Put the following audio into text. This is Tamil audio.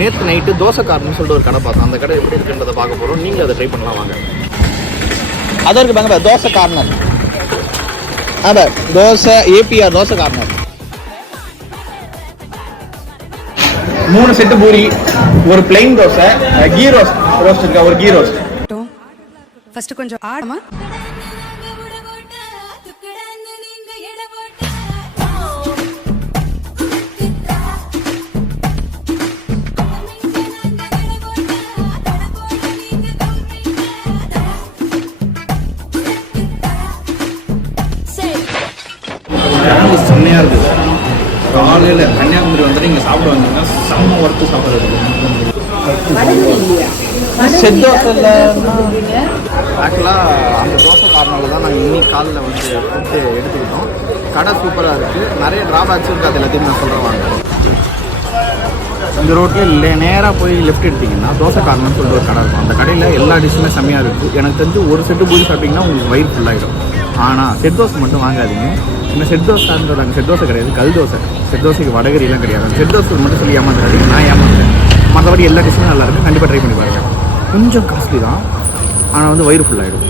நேற்று நைட்டு தோசைக்காரன்னு சொல்லிட்டு ஒரு கடை பார்த்தோம். அந்த கடை எப்படி இருக்குன்றதை பார்க்க போகிறோம். நீங்களும் அதை ட்ரை பண்ணலாம் வாங்க. அதற்கு பாங்க dosa corner. Dosa APR dosa corner. 3 set puri, ஒரு பிளைன் தோசை, கீ ரோஸ்ட் இருக்கா, ஒரு கீ ரோஸ்ட். ஃபர்ஸ்ட் கொஞ்சம் ஆடமா செம்மையாக இருக்குது. காலையில் கன்னியாகுமரி வந்துட்டு இங்கே சாப்பிட வந்தீங்கன்னா செம்ம ஒர்க்கு சாப்பிட்றது. ஆக்சுவலாக அந்த தோசை காரணால் தான் நாங்கள் இன்னைக்கு காலையில் வந்து ஃபுட்டு எடுத்துக்கிட்டோம். கடை சூப்பராக இருக்குது. நிறைய ட்ராபேக்ஸ் இருக்குது. அது எல்லாத்தையும் நான் சொல்கிறேன் வாங்க. இந்த ரோட்டில் நேராக போய் லெஃப்ட் எடுத்திங்கன்னா தோசை காரணம்னு சொல்லிட்டு ஒரு கடை இருக்கும். அந்த கடையில் எல்லா டிஷ்ஷுமே செம்மையாக இருக்குது. எனக்கு தெரிஞ்சு ஒரு செட்டு பூரி சாப்பிட்டிங்கன்னா உங்களுக்கு வயிறு ஃபுல்லாகிடும். ஆனால் செட் தோசை மட்டும் வாங்காதீங்க. இந்த செட் தோசைன்றது அங்கே செட் தோசை கிடையாது, கல் தோசை. செட் தோசைக்கு வடகரியெல்லாம் கிடையாது. அந்த செட் தோசை மட்டும் சொல்லி ஏமாந்துடாதீங்க. நான் ஏமாந்தேன். மற்றபடி எல்லா டிஷ்ஷுமே நல்லா இருக்குது. கண்டிப்பாக ட்ரை பண்ணி பாருங்கள். கொஞ்சம் காஸ்ட்லி தான், ஆனால் வந்து வயிறு ஃபுல்லாகிடும்.